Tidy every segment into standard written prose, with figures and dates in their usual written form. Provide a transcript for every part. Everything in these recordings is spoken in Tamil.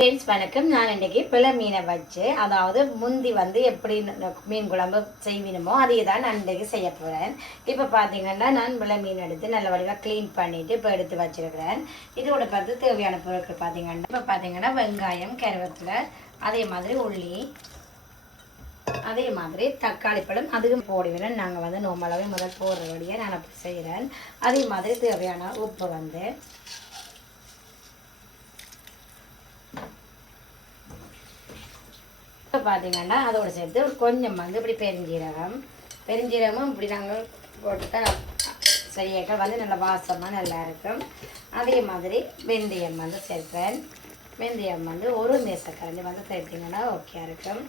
ஃப்ரெண்ட்ஸ் வணக்கம். நான் இன்றைக்கி பிள்ளை மீனை வச்சு, அதாவது முந்தி வந்து எப்படி மீன் குழம்பு செய்வீனுமோ அதே தான் நான் இன்றைக்கி செய்ய போகிறேன். இப்போ பார்த்தீங்கன்னா நான் பிள்ளை மீன் எடுத்து நல்ல வடிவாக க்ளீன் பண்ணிவிட்டு இப்போ எடுத்து வச்சுருக்கிறேன். இதோட பார்த்து தேவையான பொருட்கள் பார்த்தீங்கன்னா இப்போ பார்த்தீங்கன்னா வெங்காயம், கருவேப்பிலை, அதே மாதிரி உள்ளி, அதே மாதிரி தக்காளி பழம் அதுவும் போடுவேன். நாங்கள் வந்து நோம்பலாவே முதல் போடுறபடியே நான் அப்படி செய்கிறேன். அதே மாதிரி தேவையான உப்பு வந்து இப்போ பார்த்தீங்கன்னா அதோடு சேர்த்து ஒரு கொஞ்சம் வந்து இப்படி பெருஞ்சீரகமும் இப்படி நாங்கள் போட்டுட்டா சரியாக வந்து நல்ல வாசமாக நல்லா இருக்கும். அதே மாதிரி வெந்தயம் வந்து சேர்ப்பேன். வெந்தயம் வந்து ஒரு மேசக்கரண்டி வந்து சேர்த்திங்கன்னா ஓகே இருக்கும்.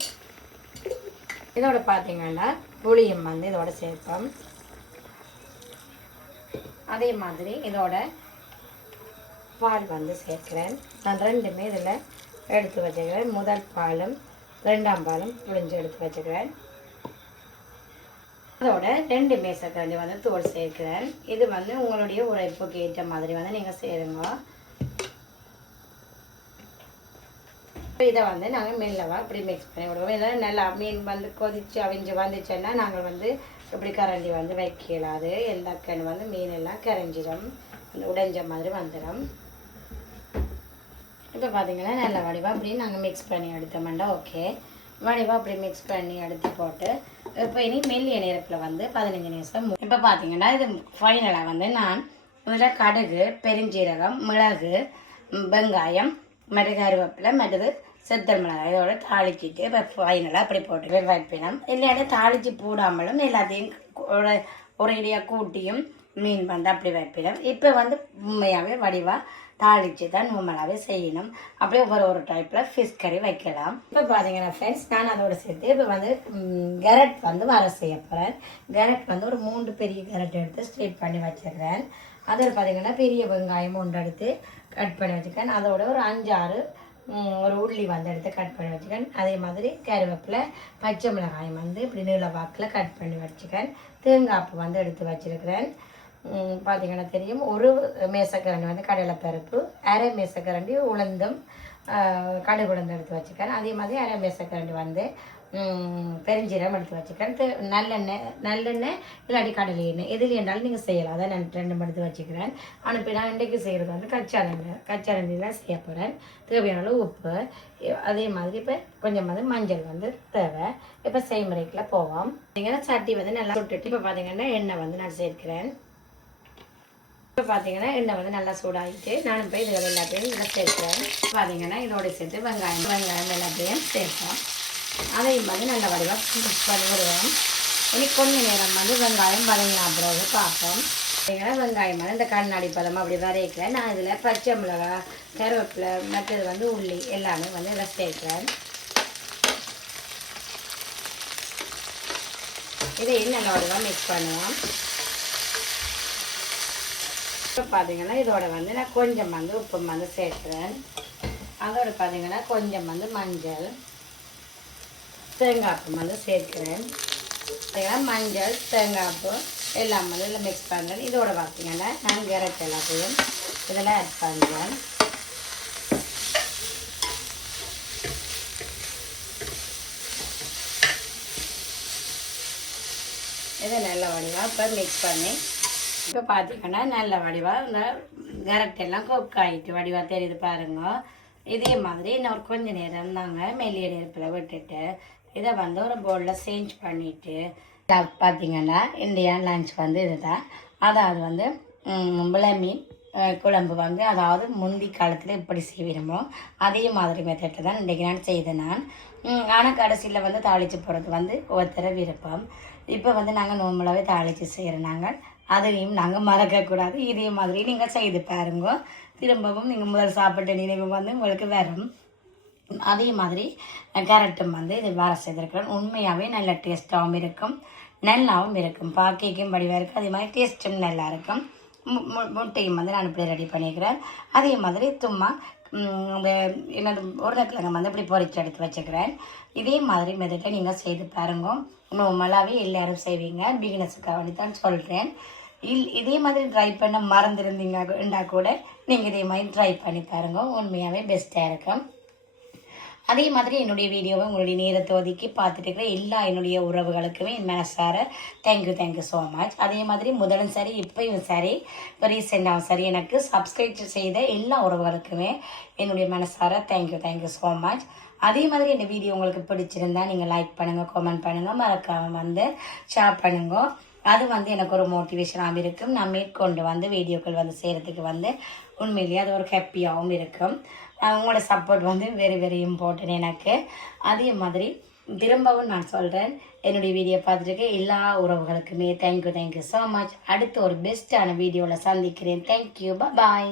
இதோட பார்த்தீங்கன்னா புளியும் வந்து இதோட சேர்ப்போம். அதே மாதிரி இதோட பால் வந்து சேர்க்கிறேன். நான் ரெண்டுமே இதில் எடுத்து வச்சுக்கிறேன். முதல் பாலும் ரெண்டாம் பாலும் புளிஞ்சு எடுத்து வச்சுக்கிறேன். அதோட 2 மேசக்கரண்டி வந்து தோல் சேர்க்கிறேன். இது வந்து உங்களுடைய உரைப்புக்கு ஏற்ற மாதிரி வந்து நீங்கள் சேருங்க. இதை வந்து நாங்கள் மெல்லவாக இப்படி மிக்ஸ் பண்ணி விடுவோம். இதெல்லாம் நல்லா மீன் வந்து கொதிச்சு அவிஞ்சு வந்துச்சுன்னா நாங்கள் வந்து இப்படி கரண்டி வந்து வைக்கலாது. எல்லா கண் வந்து மீன் எல்லாம் கரைஞ்சிடும், உடைஞ்ச மாதிரி வந்துடும். இப்போ பார்த்தீங்கன்னா நல்ல வடிவாக அப்படி நாங்கள் மிக்ஸ் பண்ணி எடுத்தோம்னா ஓகே. வடிவாக அப்படி மிக்ஸ் பண்ணி எடுத்து போட்டு இப்போ இனி மெல்லிய நெருப்பில் வந்து 15 நிமிஷம். இப்போ பார்த்தீங்கன்னா இது ஃபைனலாக வந்து நான் இதில் கடுகு, பெருஞ்சீரகம், மிளகு, வெங்காயம், மற்ற கருவேப்பிலை, மற்றது செத்தல் மிளகாய் இதோட தாளிச்சிட்டு இப்போ ஃபைனலாக அப்படி போட்டு வைப்பினோம். இல்லாட்டி தாளித்து போடாமலும் எல்லாத்தையும் ஒரு இடையாக கூட்டியும் மீன் வந்து அப்படி வைப்பினோம். இப்போ வந்து உண்மையாகவே வடிவாக தாளித்து தான் நோமலாகவே செய்யணும். அப்படியே ஒரு டைப்பில் ஃபிஷ் கறி வைக்கலாம். இப்போ பார்த்தீங்கன்னா ஃப்ரெண்ட்ஸ் நான் அதோடு சேர்த்து இப்போ வந்து கேரட் வந்து வர செய்ய போகிறேன். கேரட் வந்து ஒரு 3 பெரிய கேரட் எடுத்து ஸ்ட்ரீட் பண்ணி வச்சுருக்கிறேன். அதில் பார்த்தீங்கன்னா பெரிய வெங்காயம் 1 எடுத்து கட் பண்ணி வச்சுருக்கேன். அதோட ஒரு 5-6 ஒரு உள்ளி வந்து எடுத்து கட் பண்ணி வச்சுக்கேன். அதே மாதிரி கருவேப்பிலை, பச்சை மிளகாயம் வந்து இப்படி நீள வாக்கில் கட் பண்ணி வச்சுக்கேன். தேங்காய்ப்பு வந்து எடுத்து வச்சுருக்கிறேன். பார்த்தீங்கன்னா தெரியும். ஒரு மேசக்கரண்டி வந்து கடலைப்பருப்பு, அரை மேசக்கரண்டி உளுந்தும் கடுகு உளுந்து எடுத்து வச்சுக்கிறேன். அதே மாதிரி அரை மேசக்கரண்டி வந்து பெருஞ்சீரகம் எடுத்து வச்சுக்கிறேன். நல்லெண்ணெய் இல்லாட்டி கடலை எண்ணெய் எதில் என்றாலும் நீங்கள் செய்யலாம். அதை நான் 2 எடுத்து வச்சுக்கிறேன். ஆனால் இப்போ நான் இன்றைக்கு செய்கிறது வந்து கச்சா எண்ணெயில் செய்ய போகிறேன். தேவையான அளவு உப்பு, அதே மாதிரி இப்போ கொஞ்சம் வந்து மஞ்சள் வந்து தேவை. இப்போ செய்முறைக்குள்ள போவோம். பார்த்தீங்கன்னா சட்டி வந்து நல்லா சுட்டுட்டு இப்போ பார்த்தீங்கன்னா எண்ணெய் வந்து நான் சேர்க்கிறேன். இப்போ பார்த்தீங்கன்னா எண்ணெய் வந்து நல்லா சூடாகிட்டு நான் இப்போ இதில் எல்லாத்தையும் இதில் சேர்க்கிறேன். பார்த்தீங்கன்னா இதோட சேர்த்து வெங்காயம் எல்லாத்தையும் சேர்ப்போம். அதையும் வந்து நல்ல வடிவாக மிக்ஸ் பண்ணி விடுவோம். இனி கொஞ்சம் நேரம் வந்து வெங்காயம் வதங்கினா பிறகு பார்ப்போம். பார்த்தீங்கன்னா வெங்காயம் வந்து இந்த கண்ணாடி பதம் அப்படி வரைக்கிறேன். நான் இதில் பச்சை மிளகாய், கருவேப்பிலை, மற்றது வந்து உள்ளி எல்லாமே வந்து இதில் சேர்க்கிறேன். இதையும் நல்ல வடிவாக மிக்ஸ் பண்ணுவோம். இப்போ பார்த்தீங்கன்னா இதோட வந்து நான் கொஞ்சம் வந்து உப்பு வந்து சேர்க்குறேன். அதோட பார்த்தீங்கன்னா கொஞ்சம் வந்து மஞ்சள், தேங்காய்ப்பு வந்து சேர்க்கிறேன். மஞ்சள், தேங்காய்ப்பு எல்லாம் வந்து இதில் மிக்ஸ் பண்ணுறேன். இதோட பார்த்தீங்கன்னா நான் கேரட் எல்லாத்தையும் இதில் ஆட் பண்ணுறேன். இதை நல்ல வடிவாக இப்போ மிக்ஸ் பண்ணி இப்போ பார்த்தீங்கன்னா நல்ல வடிவாக இந்த கேரட் எல்லாம் குக் ஆகிட்டு வடிவாக தெரியுது பாருங்க. இதே மாதிரி இன்னும் கொஞ்சம் நேரம் தாங்க மெல்லிய நெருப்பில் விட்டுட்டு இதை வந்து ஒரு பவுலில் சேஞ்ச் பண்ணிவிட்டு பார்த்தீங்கன்னா இந்தியன் லஞ்ச் வந்து இதுதான். அதாவது வந்து பிள்ளை மீன் குழம்பு வந்து அதாவது முந்தி காலத்தில் எப்படி செய்விடுமோ அதே மாதிரி மெத்தட்டில் தான் இன்றைக்கி நான் செய்தேன் நான். ஆனால் கடைசியில் வந்து தாளித்து போடுறது வந்து ஒருத்தர விருப்பம். இப்போ வந்து நாங்கள் நார்மலாகவே தாளித்து செய்கிறோம். நாங்கள் அதையும் நாங்கள் மறக்கக்கூடாது. இதே மாதிரி நீங்கள் செய்து பாருங்க. திரும்பவும் நீங்கள் முதல் சாப்பிட்ட நினைவு வந்து உங்களுக்கு வரும். அதே மாதிரி கேரட்டும் வந்து இது வர செய்திருக்கிறேன். உண்மையாகவே நல்ல டேஸ்ட்டாகவும் இருக்கும், நல்லாவும் இருக்கும், பார்க்கைக்கும் வடிவாக இருக்கும். அதே மாதிரி டேஸ்ட்டும் நல்லா இருக்கும். முட்டையும் வந்து நான் இப்படி ரெடி பண்ணிக்கிறேன். அதே மாதிரி சும்மா இந்த என்னது உருளைக்கிழங்கு வந்து இப்படி பொரிச்சு எடுத்து வச்சுக்கிறேன். இதே மாதிரி மெத்தட்டை நீங்கள் செய்து பாருங்க. நல்லாவே எல்லோரும் செய்வீங்க. பிகினஸுக்காக வேண்டி தான் சொல்கிறேன். இதே மாதிரி ட்ரை பண்ண மறந்துருந்தீங்கன்னா கூட நீங்கள் இதே மாதிரி ட்ரை பண்ணி பாருங்க. உண்மையாகவே பெஸ்ட்டாக இருக்கும். அதே மாதிரி என்னுடைய வீடியோவை உங்களுடைய நேரத்தை ஒதுக்கி பார்த்துட்டு இருக்கிற எல்லா என்னுடைய உறவுகளுக்குமே என் மனசார தேங்க்யூ ஸோ மச். அதே மாதிரி முதலும் சரி இப்பயும் சரி இப்போ ரீசெண்டாகவும் சரி எனக்கு சப்ஸ்கிரைப் செய்த எல்லா உறவுகளுக்குமே என்னுடைய மனசார தேங்க்யூ ஸோ மச். அதே மாதிரி இந்த வீடியோ உங்களுக்கு பிடிச்சிருந்தா நீங்கள் லைக் பண்ணுங்கள், கமெண்ட் பண்ணுங்கள், மறக்காமல் ஷேர் பண்ணுங்க. அது எனக்கு ஒரு மோட்டிவேஷனாகவும் இருக்கும். நான் மேற்கொண்டு வீடியோக்கள் செய்கிறதுக்கு உண்மையிலேயே அது ஒரு ஹாப்பியாகவும் இருக்கும். உங்களோட சப்போர்ட் வெரி வெரி இம்பார்ட்டன்ட் எனக்கு. அதே மாதிரி திரும்பவும் நான் சொல்கிறேன், என்னுடைய வீடியோ பார்த்துட்டு எல்லா உறவுகளுக்குமே தேங்க்யூ ஸோ மச். அடுத்து ஒரு பெஸ்ட்டான வீடியோவில் சந்திக்கிறேன். தேங்க்யூ, பாய்.